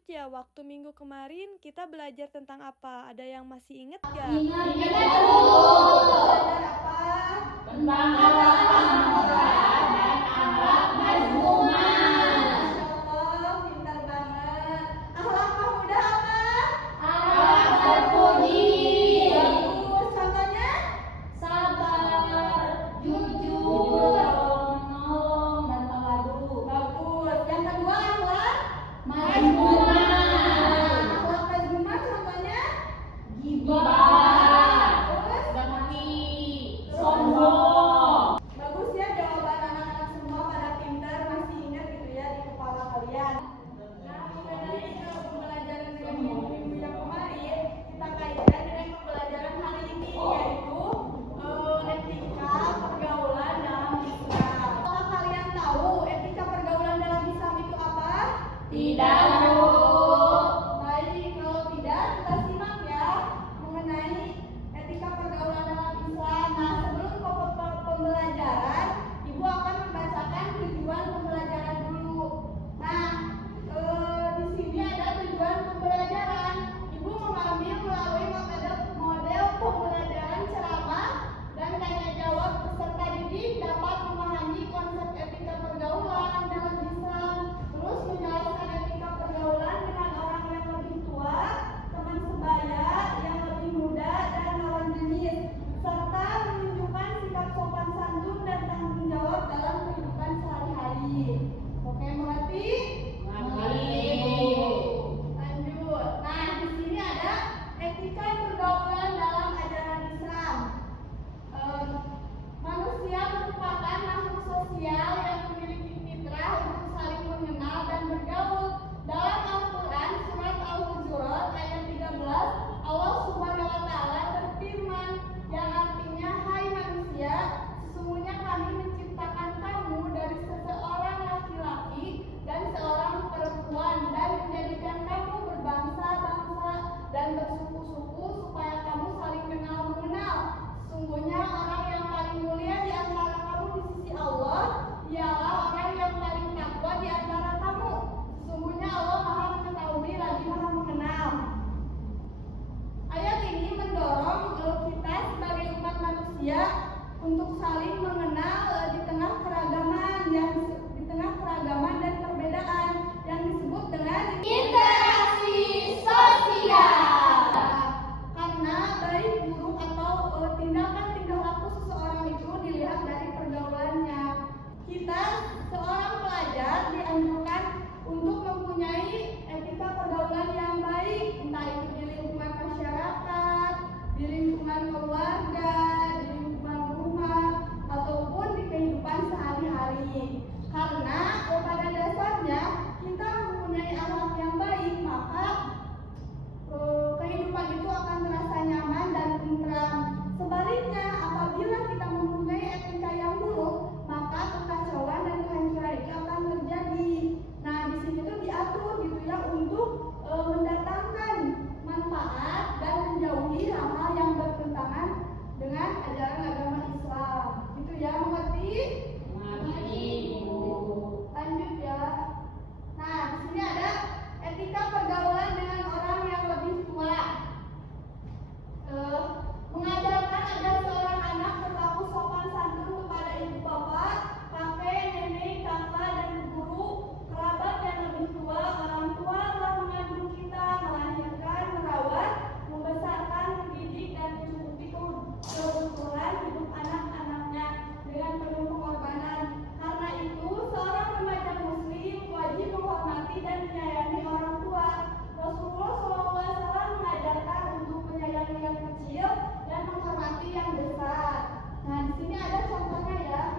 Lanjut ya, waktu minggu kemarin kita belajar tentang apa? Ada yang masih ingat gak? Ingat belajar apa? Tentang akhlak dan akhlak mazmumah. Masyaallah, pintar banget. Akhlak pemuda apa? Akhlak terpuji. Bagus. Contohnya? Sabar, jujur, menolong, dan tawadu. Bagus. Yang kedua akhlak mazmumah. Akhlak mazmumah contohnya? Ghibah, dengki, sombong. Bagus ya jawaban anak-anak semua, pada pintar, masih ingat gitu ya di kepala kalian. Nah, mengenai pembelajaran dengan minggu yang kemarin, kita kaitkan dengan pembelajaran hari ini, yaitu etika pergaulan dalam Islam. Apakah kalian tahu etika pergaulan dalam Islam itu apa? Tidak. Baik, kalau tidak kita simak ya mengenai etika pergaulan dalam Islam. Nah, sebelum pembelajaran, Ibu akan membacakan tujuan pembelajaran dulu. Nah, di sini ada tujuan pembelajaran. Ibu mengambil melalui model pembelajaran ceramah dan tanya jawab peserta didik dapat memahami konsep etika pergaulan dalam Islam, terus menjelaskan etika pergaulan dengan orang yang lebih tua, teman sebaya, yang lebih muda, dan lawan jenis, serta menunjukkan sikap sopan santun dan tanggung jawab dalam kehidupan sehari-hari. Oke, mengerti? Lanjut. Nah, di sini ada etika pergaulan dalam ajaran Islam. Manusia merupakan makhluk sosial yang memiliki fitrah untuk saling mengenal dan bergaul. Dalam Al-Quran surat Al-Hujurat ayat 13, Allah Subhanahu wa Ta'ala berfirman, yang artinya, hai manusia, sesungguhnya kami menciptakan kamu dari seseorang laki-laki dan seorang perempuan dan menjadikan kamu berbangsa-bangsa dan bersuku-suku supaya kamu saling kenal mengenal. Sesungguhnya orang yang paling mulia di antara kamu di sisi Allah ialah orang yang paling takwa di antara kamu. Sesungguhnya Allah Maha mengetahui lagi Maha mengenal. Ayat ini mendorong kita sebagai umat manusia untuk saling mengenal di tengah keragaman dan perbedaan yang disebut dengan interaksi sosial. Karena baik buruk atau tindakan tingkah laku seseorang itu dilihat dari pergaulannya. Kita seorang pelajar dianjurkan untuk mempunyai etika pergaulan yang baik, entah itu di lingkungan masyarakat, di lingkungan keluarga, di lingkungan rumah, ataupun di kehidupan sehari-hari. Karena pada dasarnya kita mempunyai akhlak yang baik, maka kehidupan itu akan terasa nyaman dan tentram. Sebaliknya, apabila kita mempunyai etika yang buruk, maka kekacauan dan kehancuran itu akan terjadi. Nah, di sini tuh diatur gitu ya untuk mendatangkan manfaat dan menjauhi hal-hal yang bertentangan dengan ajaran agama Islam. Gitu ya, mengerti? Lanjut ya. Nah, di sini ada etika pergaulan dengan orang yang lebih tua. Mengajarkan agar seorang anak berlaku sopan santun kepada ibu bapak, kakek, nenek, kakak, dan guru, kerabat yang lebih tua. Orang tua telah mengandung kita, melahirkan, merawat, membesarkan, mendidik, dan mencukupi kebutuhan hidup anak-anaknya dengan penuh pengorbanan. Karena itu, seorang remaja muslim wajib menghormati dan menyayangi orang tua. Rasulullah SAW mengajarkan untuk menyayangi yang kecil dan menghormati yang besar. Nah, di sini ada contohnya ya.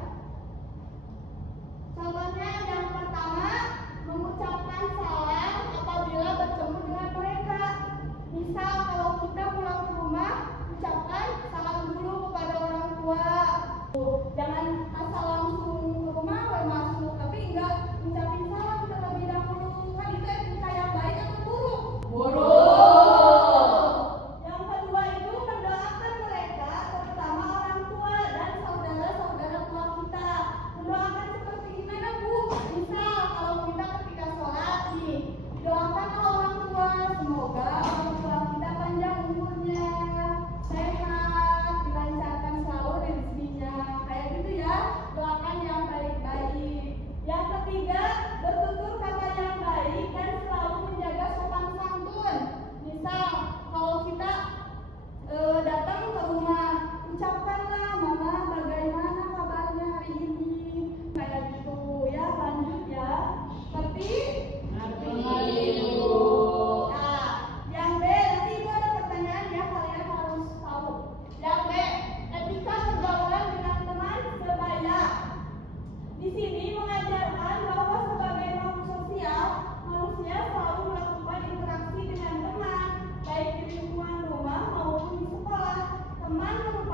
Contohnya yang pertama, mengucapkan salam apabila bertemu dengan mereka. Misal kalau kita pulang ke rumah, ucapkan salam dulu kepada orang tua. Jangan asal langsung ke rumah masuk, tapi enggak ucapin salam terlebih dahulu. Kan itu etika yang baik atau buruk? Yang kedua itu mendoakan mereka, terutama orang tua dan saudara-saudara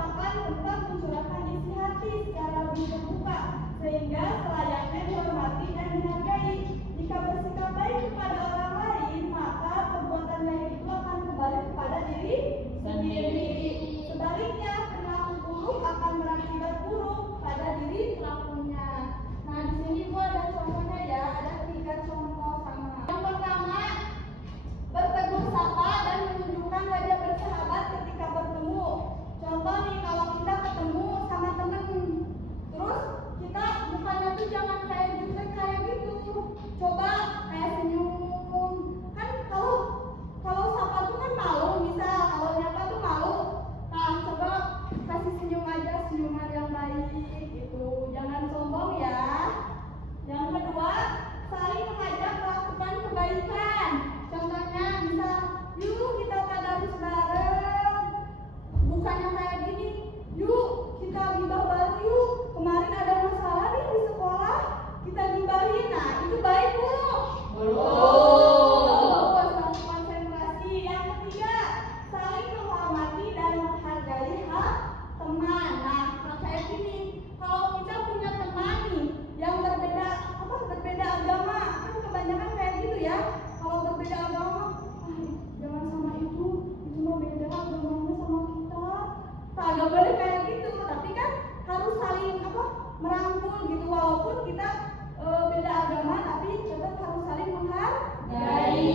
merupakan tempat mencurahkan isi hati secara lebih terbuka, sehingga selayaknya dihormati dan dihargai. Jika bersikap baik kepada orang lain, maka perbuatan baik itu akan kembali kepada diri sendiri. Sebaliknya, perilaku buruk akan berakibat buruk pada diri pelakunya. Nah, di sini gua ada contohnya ya, ada 3 contoh sama. Yang pertama, bertegur sapa dan menunjukkan wajah bersahabat ketika bertemu. Contoh nih, kalau kita ketemu sama temen, terus kita mukanya tuh jangan kayak jutek kayak gitu. Coba kayak senyum. Kan kalau sapa tuh kan malu, misal kalau nyapa tuh malu. Nah, coba kasih senyum aja, senyuman yang baik gitu. Jangan sombong ya. Yang kedua, saling mengajak melakukan kebaikan. Contohnya bisa, yuk kita tadarus bareng. Bukannya kayak gini, yuk kita gibah bareng yuk. Kemarin ada masalah nih di sekolah, kita gibahin. Nah, itu baik belum? Terus langsung konsentrasi. Yang ketiga, saling menghormati dan menghargai hak teman. Nah, kayak gini, kalau kita punya teman nih yang berbeda agama, kan kebanyakan kayak gitu ya. Kalau berbeda agama, jangan sama itu mah beda agamanya sama kita. Tak agak boleh kayak gitu, tapi kan harus saling merangkul gitu, walaupun kita beda agama, tapi tetap harus saling menghargai.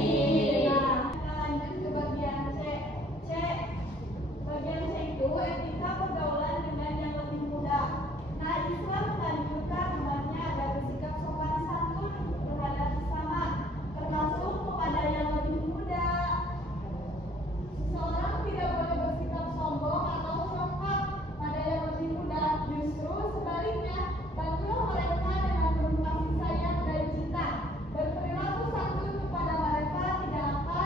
Nah, kita lanjut ke bagian C. Bagian C itu etika pergaulan dengan yang lebih muda. Nah, Islam menganjurkan umatnya agar bersikap sopan santun terhadap sesama, termasuk kepada yang lebih muda. Seseorang tidak boleh bersikap sombong atau sombong pada yang lebih muda. Justru sebaliknya, bantulah mereka dengan penuh kasih sayang dan cinta. Berperilaku santun kepada mereka tidak akan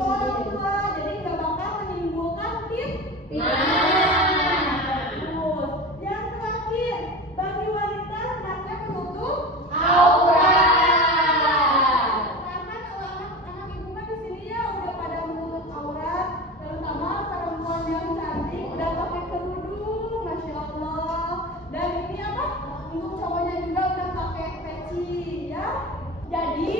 ke orang tua, jadi nggak bakal menimbulkan fitnah. Bagus. Yang terakhir, bagi wanita hendaknya menutup aurat. Karena kalau anak-anak ibu kan di sini ya udah pada menutup aurat, terutama perempuan yang cantik udah pakai kerudung, masya Allah. Dan ini apa? Untuk cowoknya juga udah pakai peci, ya. Jadi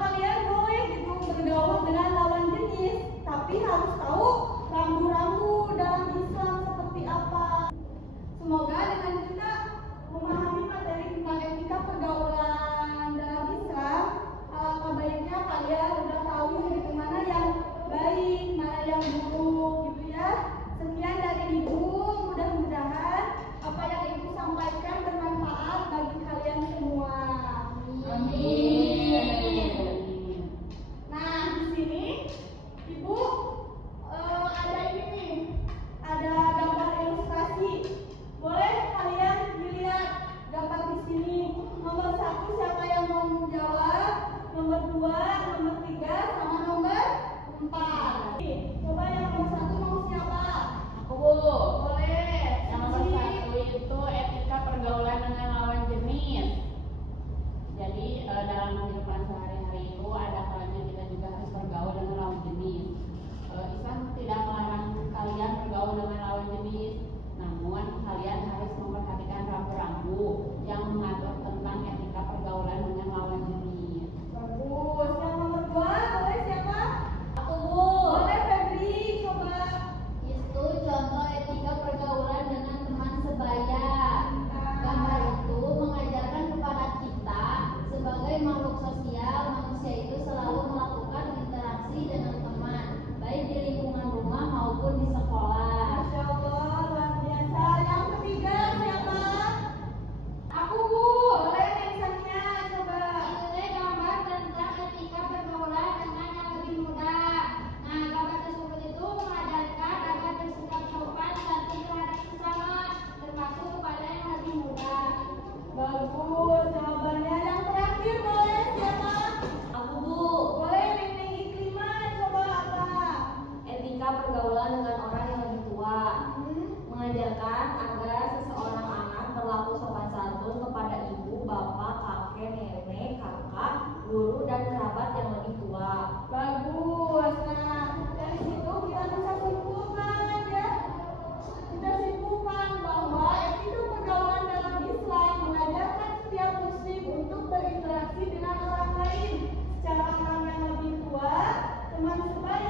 kalian boleh gitu bergaul dengan lawan jenis, tapi harus tahu rambu-rambu dalam Islam seperti apa. Semoga dengan kita memahami materi tentang etika pergaulan dalam Islam, alangkah baiknya kalian udah tahu gitu mana yang baik, mana yang buruk gitu ya. Sekian dari Ibu, mudah-mudahan apa yang Ibu sampaikan bermanfaat bagi kalian semua. Nah, di sini Ibu ada ini nih, ada gambar ilustrasi. Boleh kalian dilihat gambar di sini. Nomor 1 siapa yang mau menjawab? Nomor 2, nomor 3, sama nomor 4. Coba yang nomor 1 mau siapa? Aku, Bu. Boleh. Yang nomor 1 itu etika pergaulan dengan lawan jenis. Jadi dalam kehidupan sehari-hari itu ada kalanya kita juga harus bergaul dengan lawan jenis. Islam tidak melarang kalian bergaul dengan lawan jenis, namun kalian harus memperhatikan rambu-rambu yang mengatur tentang etika pergaulan dengan lawan jenis. Bagus. Yang nomor 2 boleh siapa? Aku, Bu. Boleh Febri, coba. Itu contoh etika pergaulan dengan teman sebaya. Gambar itu mengajarkan kepada kita sebagai makhluk sosial, manusia itu selalu melakukan interaksi dengan teman, baik di lingkungan rumah maupun di sekolah. Masya Allah, luar biasa. Yang ketiga siapa? Aku, Bu. Boleh tulisannya, coba. Ini gambar tentang etika pergaulan dengan yang lebih muda. Nah, gambar tersebut itu mengajarkan agar bersikap sopan santun terhadap sesama, termasuk kepada yang lebih muda. Bagus jawabannya. Yang terakhir boleh siapa? Aku, Bu. Boleh Neneng Iklimah, coba apa? Etika pergaulan dengan orang yang lebih tua. Mengajarkan agar seseorang anak berlaku sopan santun kepada ibu, bapak, kakek, nenek, kakak, guru, dan kerabat yang lebih tua. Bagus. Nah, dari situ kita bisa simpulkan ya. Kita simpulkan bahwa etika pergaulan dalam Islam mengajarkan setiap muslim untuk berinteraksi dengan orang lain, secara orang yang lebih tua, teman sebaya,